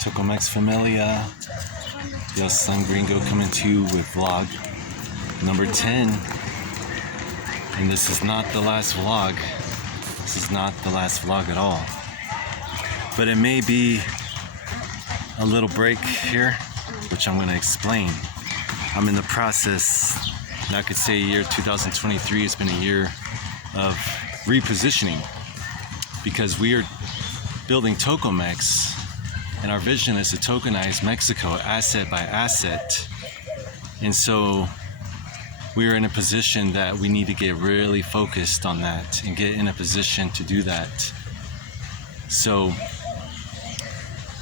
Tocomex Familia. Yo, Slim Gringo coming to you with vlog number 10. And this is not the last vlog. This is not the last vlog at all. But it may be a little break here, which I'm going to explain. I'm in the process, and I could say year 2023 has been a year of repositioning, because we are building Tocomex, and our vision is to tokenize Mexico asset by asset. And so we're in a position that we need to get really focused on that and get in a position to do that. So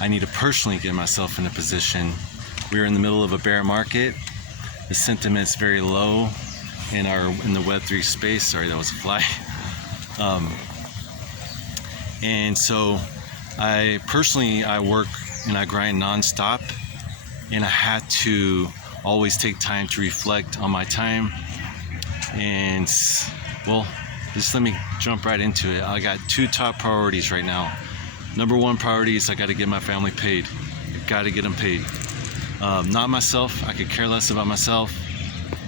I need to personally get myself in a position. We're in the middle of a bear market. The sentiment is very low in the Web3 space. Sorry, that was a fly. And so I work and I grind nonstop, and I had to always take time to reflect on my time. And well, just let me jump right into it. I got two top priorities right now. Number one priority is I got to get my family paid. I got to get them paid. Not myself. I could care less about myself.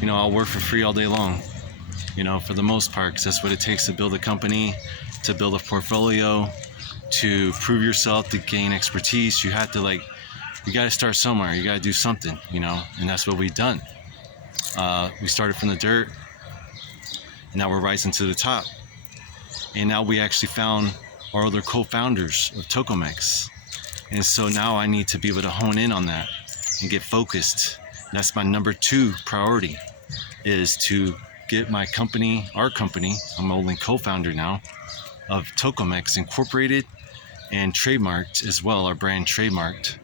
You know, I'll work for free all day long, you know, for the most part, because that's what it takes to build a company, to build a portfolio, to prove yourself, to gain expertise. You have to, you got to start somewhere. You got to do something, you know, and that's what we've done. We started from the dirt, and now we're rising to the top. And now we actually found our other co-founders of Tocomex. And so now I need to be able to hone in on that and get focused. And that's my number two priority, is to get my company, our company, I'm only co-founder now, of Tocomex incorporated and trademarked as well, our brand trademarked,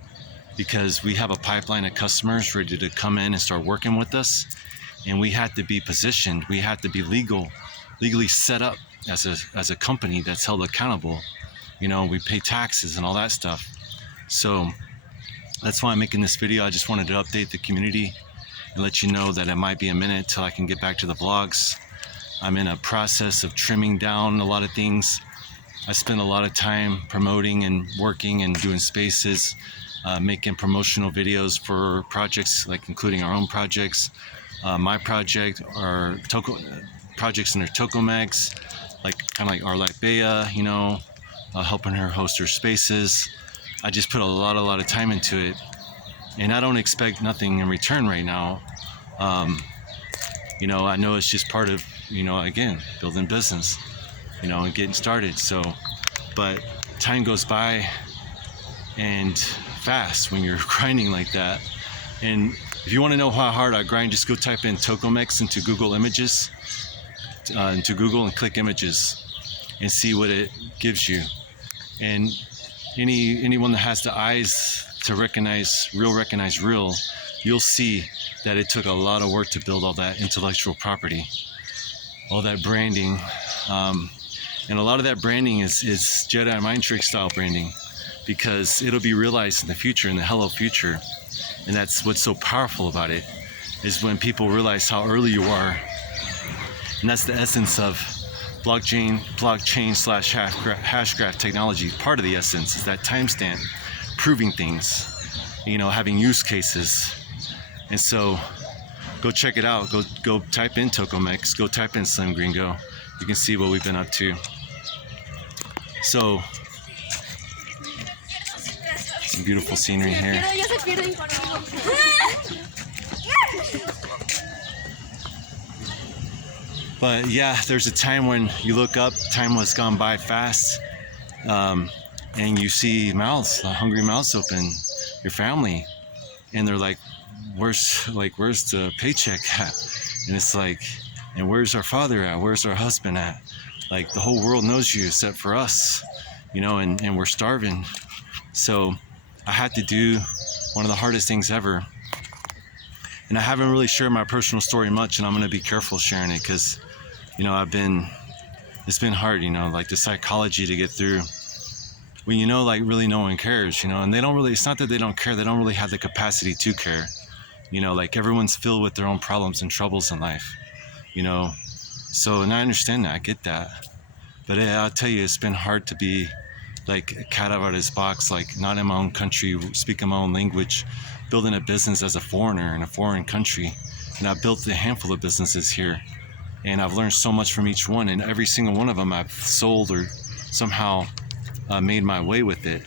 because we have a pipeline of customers ready to come in and start working with us. And we had to be positioned, we had to be legally set up as a company that's held accountable. You know, we pay taxes and all that stuff. So that's why I'm making this video. I just wanted to update the community and let you know that it might be a minute till I can get back to the vlogs. I'm in a process of trimming down a lot of things. I spend a lot of time promoting and working and doing spaces, making promotional videos for projects, like including our own projects, my project, our projects under Tocomex, kind of like our Bea, you know, helping her host her spaces. I just put a lot of time into it, and I don't expect nothing in return right now. You know, I know it's just part of, you know, again, building business, you know, and getting started. So, but time goes by and fast when you're grinding like that. And if you want to know how hard I grind, just go type in Tocomex into Google Images, into Google, and click images and see what it gives you. And anyone that has the eyes to recognize real, you'll see that it took a lot of work to build all that intellectual property, all that branding, and a lot of that branding is Jedi mind trick style branding, because it'll be realized in the future, in the hello future. And that's what's so powerful about it, is when people realize how early you are. And that's the essence of blockchain / hashgraph technology. Part of the essence is that timestamp, proving things, you know, having use cases. And so go check it out. Go type in Tocomex, go type in Slim Gringo. You can see what we've been up to. So some beautiful scenery here. But yeah, there's a time when you look up, time has gone by fast, and you see mouths, hungry mouths open, your family, and they're like, where's the paycheck at? And it's like, and where's our father at? Where's our husband at? Like, the whole world knows you except for us, you know, and we're starving. So I had to do one of the hardest things ever. And I haven't really shared my personal story much, and I'm going to be careful sharing it, because, you know, it's been hard, you know, like the psychology to get through when, you know, like really no one cares, you know, and it's not that they don't care, they don't really have the capacity to care, you know, like everyone's filled with their own problems and troubles in life, you know. So, and I understand that, I get that. But I'll tell you, it's been hard to be like a cat out of his box, like not in my own country, speaking my own language, building a business as a foreigner in a foreign country. And I built a handful of businesses here, and I've learned so much from each one, and every single one of them I've sold or somehow made my way with it,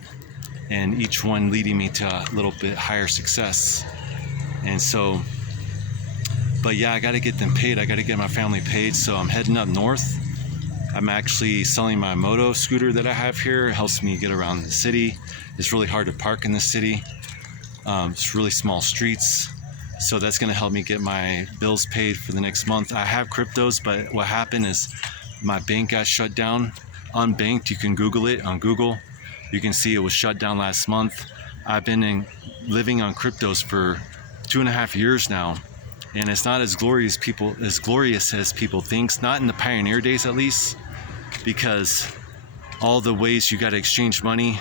and each one leading me to a little bit higher success. And so, but yeah, I got to get them paid. I got to get my family paid. So I'm heading up north. I'm actually selling my moto scooter that I have here. It helps me get around the city. It's really hard to park in the city. It's really small streets. So that's going to help me get my bills paid for the next month. I have cryptos, but what happened is my bank got shut down. Unbanked, you can Google it on Google. You can see it was shut down last month. I've been living on cryptos for 2.5 years now, and it's not as glorious as people think. Not in the pioneer days, at least, because all the ways you got to exchange money.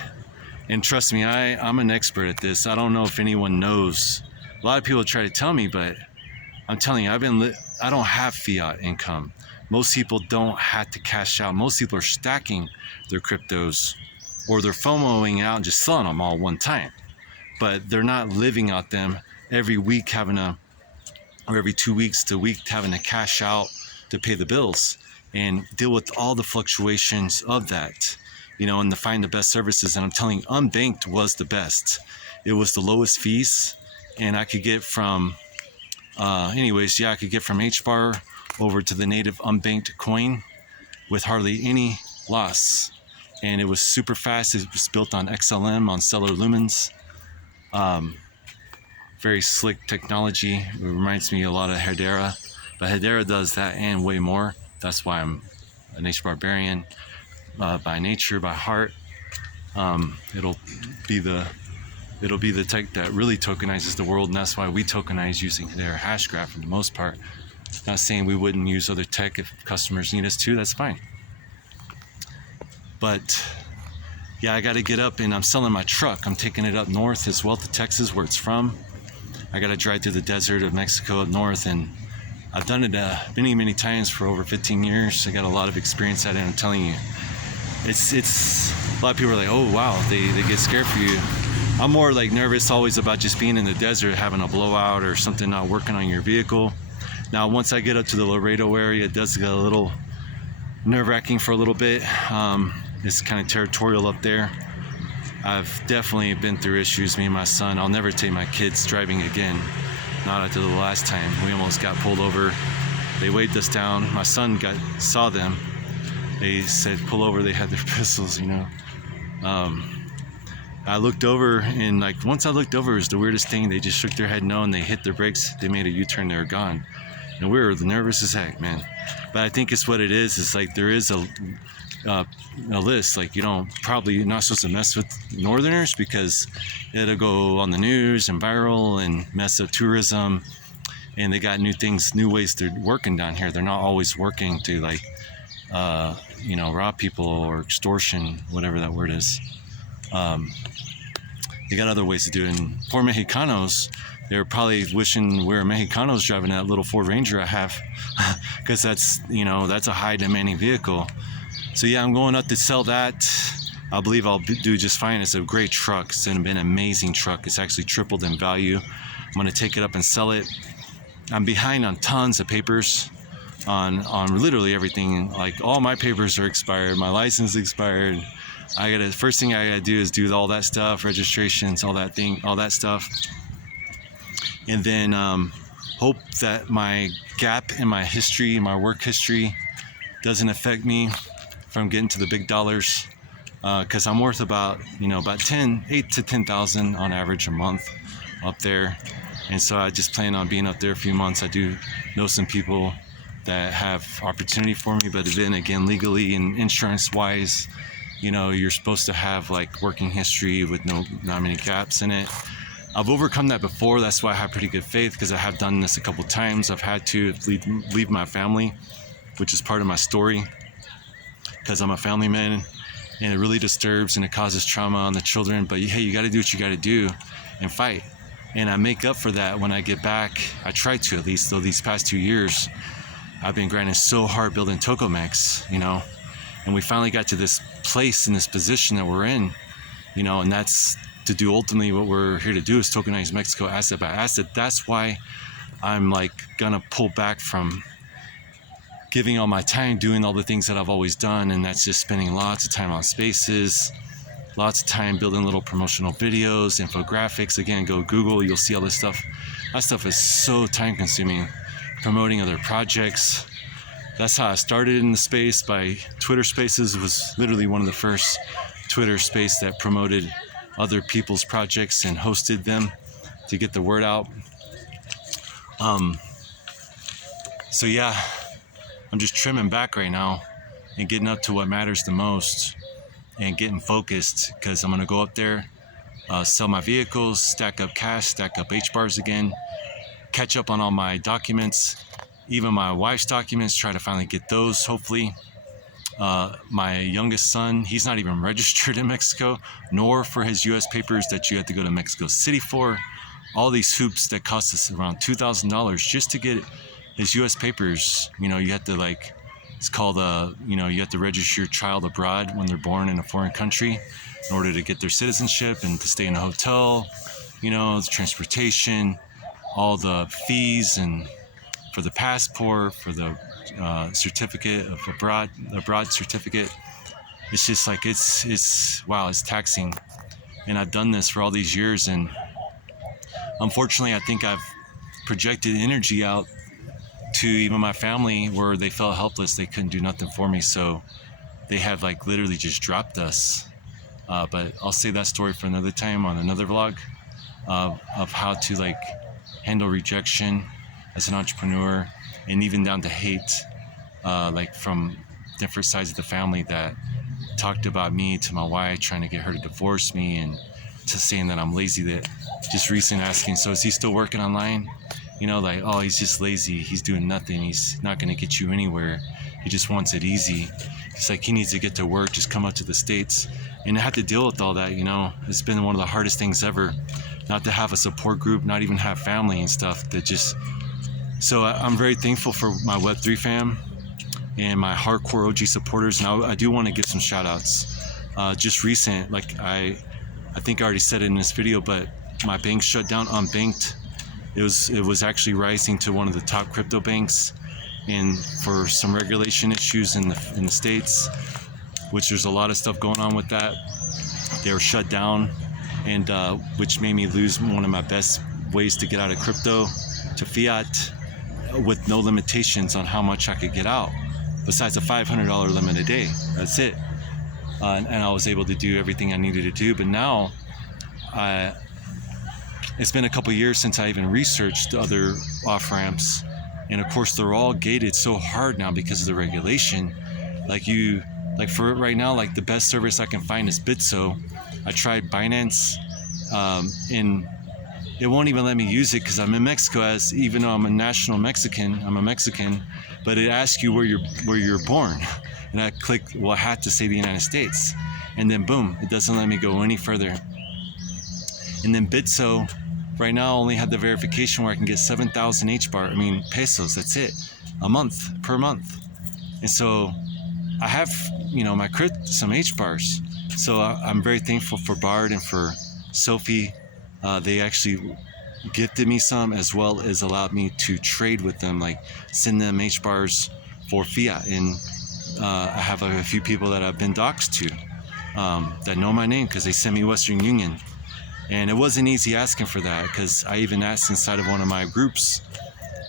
And trust me, I'm an expert at this. I don't know if anyone knows. A lot of people try to tell me, but I'm telling you, I don't have fiat income. Most people don't have to cash out. Most people are stacking their cryptos, or they're FOMOing out and just selling them all one time. But they're not living out them every week, or every 2 weeks to week having to cash out to pay the bills and deal with all the fluctuations of that, and to find the best services. And I'm telling you, unbanked was the best. It was the lowest fees, and I could get from, I could get from HBAR over to the native unbanked coin with hardly any loss. And it was super fast. It was built on XLM, on Stellar Lumens. Very slick technology. It reminds me a lot of Hedera, but Hedera does that and way more. That's why I'm an H-Barbarian by nature, by heart. It'll be the tech that really tokenizes the world, and that's why we tokenize using Hedera Hashgraph for the most part. Not saying we wouldn't use other tech if customers need us to. That's fine. But yeah, I got to get up, and I'm selling my truck. I'm taking it up north as well to Texas, where it's from. I got to drive through the desert of Mexico up north, and I've done it many times for over 15 years. I got a lot of experience at it. I'm telling you, it's a lot of people are like, oh wow, they get scared for you. I'm more like nervous always about just being in the desert, having a blowout or something not working on your vehicle. Now, once I get up to the Laredo area, it does get a little nerve-wracking for a little bit. It's kind of territorial up there. I've definitely been through issues, me and my son. I'll never take my kids driving again. Not after the last time. We almost got pulled over. They waved us down. My son saw them. They said, pull over. They had their pistols, I looked over, and once I looked over, it was the weirdest thing. They just shook their head no, and they hit their brakes. They made a U-turn. They were gone. And we were nervous as heck, man. But I think it's what it is. It's like there is a list. Like, you're not supposed to mess with Northerners because it'll go on the news and viral and mess up tourism. And they got new ways they're working down here. They're not always working to rob people or extortion, whatever that word is. They got other ways to do it. And poor Mexicanos, they're probably wishing we were Mexicanos driving that little Ford Ranger I have, because that's a high demanding vehicle. So yeah, I'm going up to sell that. I believe I'll do just fine. It's a great truck. It's been an amazing truck. It's actually tripled in value. I'm going to take it up and sell it. I'm behind on tons of papers on literally everything. Like, all my papers are expired. My license expired. First thing I gotta do is do all that stuff, registrations, all that stuff. And then hope that my gap in my history, my work history, doesn't affect me from getting to the big dollars. Because I'm worth about 8 to 10,000 on average a month up there. And so I just plan on being up there a few months. I do know some people that have opportunity for me, but then again, legally and insurance wise, you're supposed to have working history with not many gaps in it. I've overcome that before. That's why I have pretty good faith, because I have done this a couple times. I've had to leave my family, which is part of my story, because I'm a family man, and it really disturbs and it causes trauma on the children. But hey, you got to do what you got to do and fight. And I make up for that when I get back. I try to, at least, though these past 2 years I've been grinding so hard building tokamaks, And we finally got to this place in this position that we're in, and that's to do ultimately what we're here to do, is tokenize Mexico asset by asset. That's why I'm like gonna pull back from giving all my time doing all the things that I've always done, and that's just spending lots of time on Spaces, lots of time building little promotional videos, infographics. Again, go Google, you'll see all this stuff. That stuff is so time consuming. Promoting other projects. That's how I started in the space, by Twitter Spaces. It was literally one of the first Twitter space that promoted other people's projects and hosted them to get the word out. So yeah, I'm just trimming back right now and getting up to what matters the most and getting focused, because I'm gonna go up there, sell my vehicles, stack up cash, stack up H-bars again, catch up on all my documents, even my wife's documents, try to finally get those, hopefully. My youngest son, he's not even registered in Mexico, nor for his US papers that you have to go to Mexico City for. All these hoops that cost us around $2,000 just to get his US papers. You have to it's called you have to register your child abroad when they're born in a foreign country in order to get their citizenship and to stay in a hotel, the transportation, all the fees, and for the passport, for the certificate of abroad certificate. It's just like, it's wow, it's taxing. And I've done this for all these years, and unfortunately I think I've projected energy out to even my family, where they felt helpless. They couldn't do nothing for me, so they have literally just dropped us. But I'll save that story for another time on another vlog, of how to handle rejection as an entrepreneur, and even down to hate, from different sides of the family that talked about me to my wife, trying to get her to divorce me, and to saying that I'm lazy. That just recently asking, so is he still working online? Oh, he's just lazy, he's doing nothing, he's not going to get you anywhere, he just wants it easy. It's like he needs to get to work, just come out to the States. And I had to deal with all that. It's been one of the hardest things ever, not to have a support group, not even have family and stuff. So I'm very thankful for my Web3 fam and my hardcore OG supporters. And I do want to give some shout outs. Just recent, I think I already said it in this video, but my bank shut down unbanked. It was actually rising to one of the top crypto banks, and for some regulation issues in the States, which there's a lot of stuff going on with that, they were shut down, and which made me lose one of my best ways to get out of crypto to fiat, with no limitations on how much I could get out, besides a $500 limit a day. That's it. And I was able to do everything I needed to do. But now, it's been a couple years since I even researched other off-ramps, and of course they're all gated so hard now because of the regulation. For right now, the best service I can find is Bitso. I tried Binance, and it won't even let me use it because I'm in Mexico. Even though I'm a national Mexican, I'm a Mexican, but it asks you where you're born, and I click, well, I had to say the United States, and then boom, it doesn't let me go any further. And then Bitso, right now, only had the verification where I can get 7,000 pesos. That's it, per month. And so I have, some H-bars. So I'm very thankful for Bard and for Sophie. They actually gifted me some, as well as allowed me to trade with them, send them H-bars for fiat. And I have a few people that I've been doxxed to, that know my name because they sent me Western Union. And it wasn't easy asking for that, because I even asked inside of one of my groups,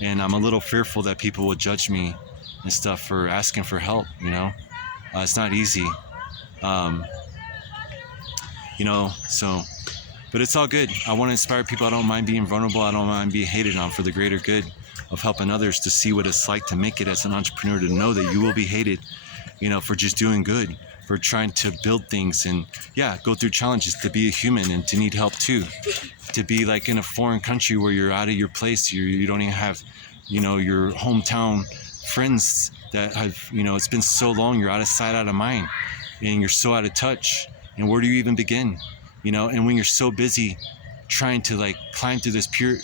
and I'm a little fearful that people will judge me and stuff for asking for help. It's not easy. But it's all good. I want to inspire people. I don't mind being vulnerable. I don't mind being hated on, for the greater good of helping others to see what it's like to make it as an entrepreneur, to know that you will be hated, for just doing good, for trying to build things, and go through challenges, to be a human and to need help too, to be in a foreign country where you're out of your place, you don't even have, your hometown friends that have, it's been so long, you're out of sight, out of mind, and you're so out of touch. And where do you even begin? And when you're so busy trying to climb through this pure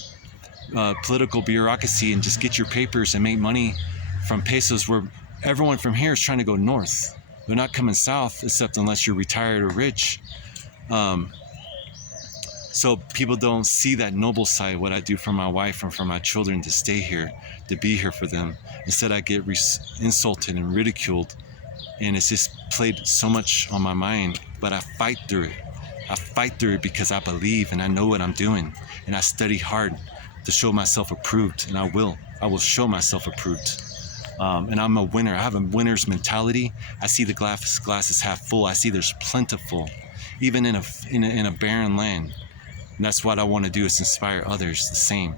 political bureaucracy and just get your papers and make money from pesos, where everyone from here is trying to go north. They're not coming south except unless you're retired or rich. So people don't see that noble side, what I do for my wife and for my children to stay here, to be here for them. Instead, I get insulted and ridiculed, and it's just played so much on my mind. But I fight through it. I fight through it because I believe and I know what I'm doing, and I study hard to show myself approved, and I will show myself approved. And I'm a winner. I have a winner's mentality. I see the glass is half full. I see there's plentiful, even in a barren land. And that's what I want to do, is inspire others the same.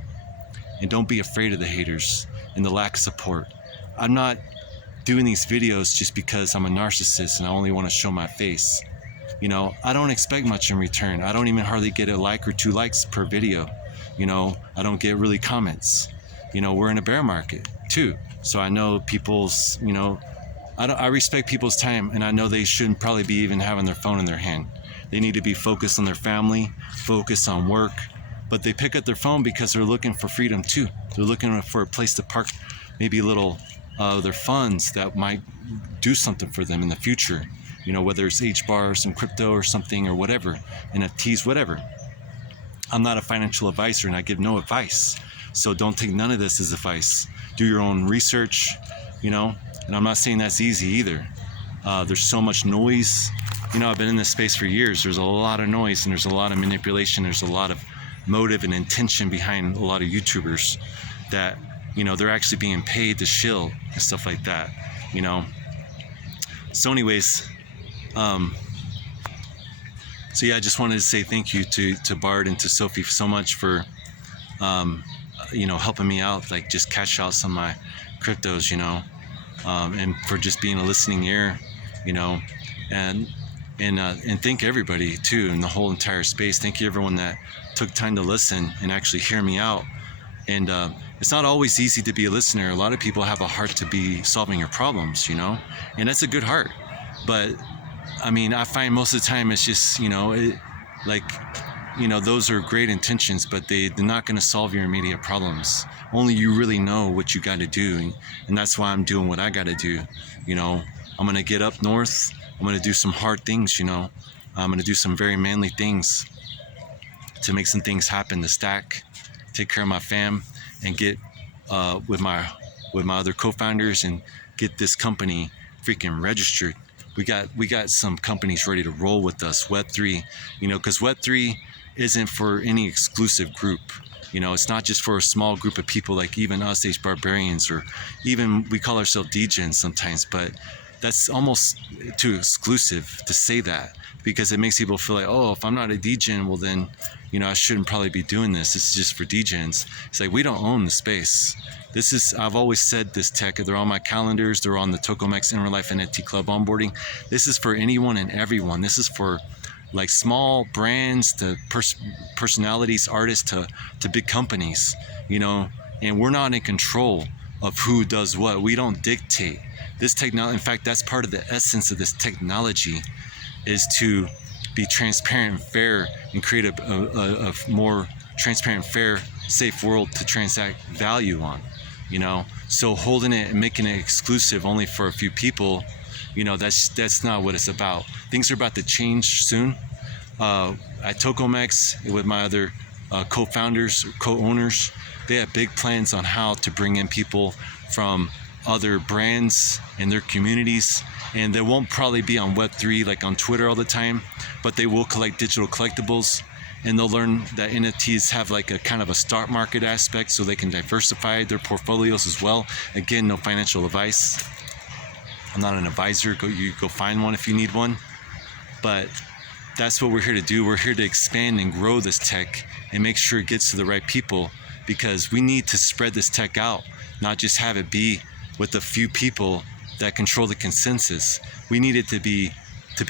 And don't be afraid of the haters and the lack of support. I'm not doing these videos just because I'm a narcissist and I only want to show my face. You know, I don't expect much in return. I don't even hardly get a like or 2 likes per video. You know, I don't get really comments. You know, we're in a bear market too. So I know people's, you know, I respect people's time, and I know they shouldn't probably be even having their phone in their hand. They need to be focused on their family, focused on work, but they pick up their phone because they're looking for freedom too. They're looking for a place to park maybe a little their funds that might do something for them in the future. You know, whether it's HBAR or some crypto or something or whatever, NFTs, whatever. I'm not a financial advisor and I give no advice. So don't take none of this as advice. Do your own research, you know, and I'm not saying that's easy either. There's so much noise. You know, I've been in this space for years. There's a lot of noise and there's a lot of manipulation. There's a lot of motive and intention behind a lot of YouTubers that, you know, they're actually being paid to shill and stuff like that, you know. So anyways, so yeah, I just wanted to say thank you to Bard and to Sophie so much for, you know, helping me out, like just cash out some of my cryptos, you know, and for just being a listening ear, you know, and thank everybody too in the whole entire space. Thank you everyone that took time to listen and actually hear me out. And it's not always easy to be a listener. A lot of people have a heart to be solving your problems, you know, and that's a good heart. But I mean, I find most of the time it's just, you know, like, you know, those are great intentions, but they're not going to solve your immediate problems. Only you really know what you got to do. And that's why I'm doing what I got to do. You know, I'm going to get up north. I'm going to do some hard things, you know. I'm going to do some very manly things to make some things happen, to stack, take care of my fam, and get with my other co-founders and get this company freaking registered. We got some companies ready to roll with us. Web3, you know, because Web3 isn't for any exclusive group. You know, it's not just for a small group of people like even us, these barbarians, or even we call ourselves degens sometimes, but that's almost too exclusive to say that, because it makes people feel like, oh, if I'm not a degen, well then, you know, I shouldn't probably be doing this. This is just for degens. It's like, we don't own the space. This is, I've always said this tech, they're on my calendars, they're on the Tokomex Inner Life NFT Club onboarding. This is for anyone and everyone. This is for like small brands to personalities, artists to big companies, you know, and we're not in control of who does what. We don't dictate. This technology, in fact, that's part of the essence of this technology, is to be transparent and fair and create a more transparent, fair, safe world to transact value on, you know. So holding it and making it exclusive only for a few people, you know, that's not what it's about. Things are about to change soon. At Tokomex, with my other co-founders, co-owners, they have big plans on how to bring in people from other brands in their communities, and they won't probably be on Web3 like on Twitter all the time, but they will collect digital collectibles, and they'll learn that NFTs have like a kind of a stock market aspect, so they can diversify their portfolios as well. Again, no financial advice. I'm not an advisor. You go find one if you need one. But that's what we're here to do. We're here to expand and grow this tech and make sure it gets to the right people, because we need to spread this tech out, not just have it be with a few people that control the consensus. We need it to be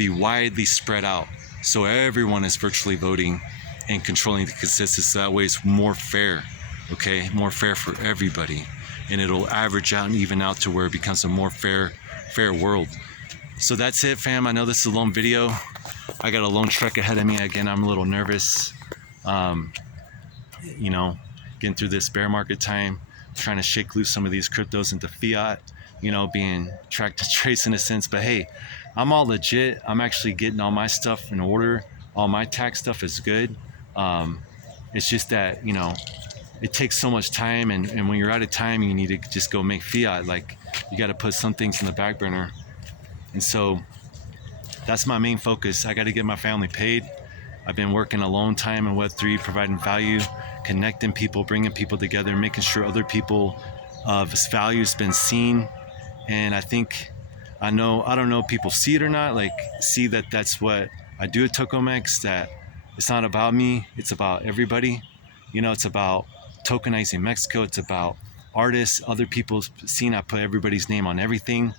widely spread out, so everyone is virtually voting and controlling the consensus. So that way it's more fair, okay? More fair for everybody, and it'll average out and even out to where it becomes a more fair world. So that's it, fam. I know this is a long video. I got a long trek ahead of me. Again, I'm a little nervous. You know, getting through this bear market time, trying to shake loose some of these cryptos into fiat, you know, being tracked to trace in a sense. But hey, I'm all legit. I'm actually getting all my stuff in order. All my tax stuff is good. It's just that, you know, it takes so much time, and when you're out of time, you need to just go make fiat. Like, you got to put some things in the back burner. And so that's my main focus. I got to get my family paid. I've been working a long time in Web3, providing value, connecting people, bringing people together, making sure other people of value has been seen. And I think, I don't know if people see it or not, like see that that's what I do at Tokomex, that it's not about me, it's about everybody. You know, it's about tokenizing Mexico. It's about artists, other people's scene. I put everybody's name on everything,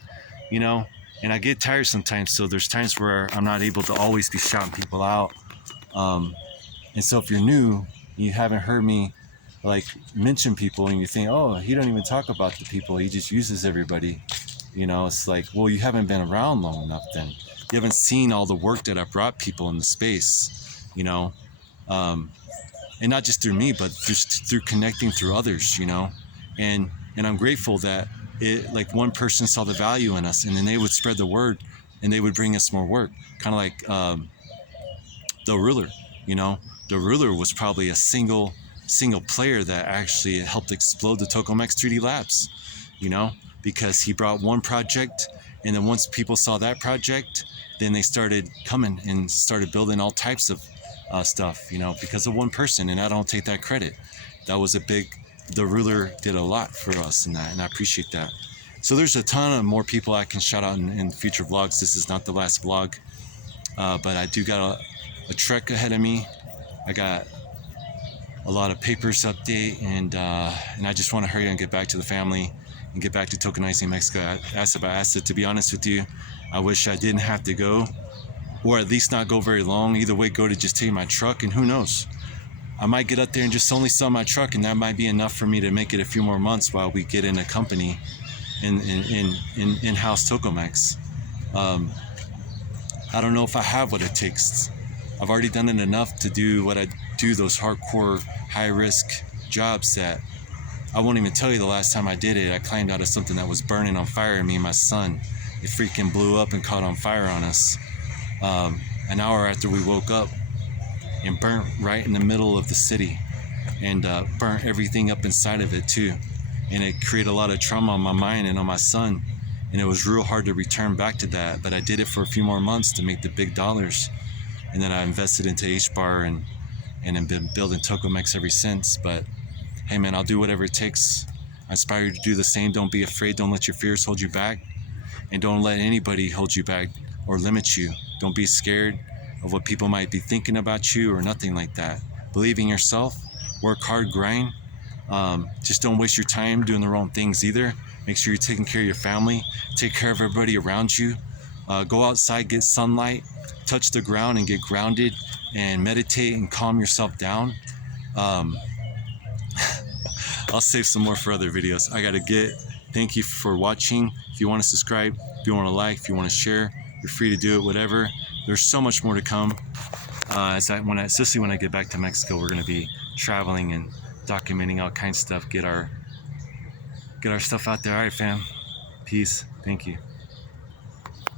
you know, and I get tired sometimes. So there's times where I'm not able to always be shouting people out. And so if you're new, you haven't heard me like mention people, and you think, oh, he don't even talk about the people, he just uses everybody. You know, it's like, well, you haven't been around long enough then. You haven't seen all the work that I brought people in the space, you know. And not just through me, but just through connecting through others, you know. And I'm grateful that it, like, one person saw the value in us, and then they would spread the word, and they would bring us more work. Kind of like the Ruler, you know. The Ruler was probably a single player that actually helped explode the Tokomex 3D Labs, you know, because he brought one project, and then once people saw that project, then they started coming and started building all types of stuff, you know, because of one person. And I don't take that credit. That was the Ruler did a lot for us in that, and I appreciate that. So there's a ton of more people I can shout out in future vlogs. This is not the last vlog, but I do got a trek ahead of me. I got a lot of papers to update, and I just want to hurry and get back to the family and get back to tokenizing Mexico. I asked it, to be honest with you, I wish I didn't have to go, or at least not go very long. Either way, go to just take my truck, and who knows, I might get up there and just only sell my truck, and that might be enough for me to make it a few more months while we get in a company in-house Tokomex. I don't know if I have what it takes. I've already done it enough to do what I do, those hardcore, high-risk jobs that I won't even tell you the last time I did it. I climbed out of something that was burning on fire, and me and my son, it freaking blew up and caught on fire on us. An hour after we woke up, and burnt right in the middle of the city, and burnt everything up inside of it too. And it created a lot of trauma on my mind and on my son. And it was real hard to return back to that. But I did it for a few more months to make the big dollars. And then I invested into HBAR and have been building Tokomex ever since. But hey man, I'll do whatever it takes. I inspire you to do the same. Don't be afraid. Don't let your fears hold you back. And don't let anybody hold you back or limit you. Don't be scared of what people might be thinking about you or nothing like that. Believe in yourself. Work hard, grind. Just don't waste your time doing the wrong things either. Make sure you're taking care of your family. Take care of everybody around you. Go outside, get sunlight, touch the ground and get grounded, and meditate and calm yourself down. I'll save some more for other videos. I gotta get. Thank you for watching. If you want to subscribe, if you want to like, if you want to share, you're free to do it, whatever. There's so much more to come. Especially when I get back to Mexico, we're gonna be traveling and documenting all kinds of stuff. Get our stuff out there. All right, fam. Peace. Thank you.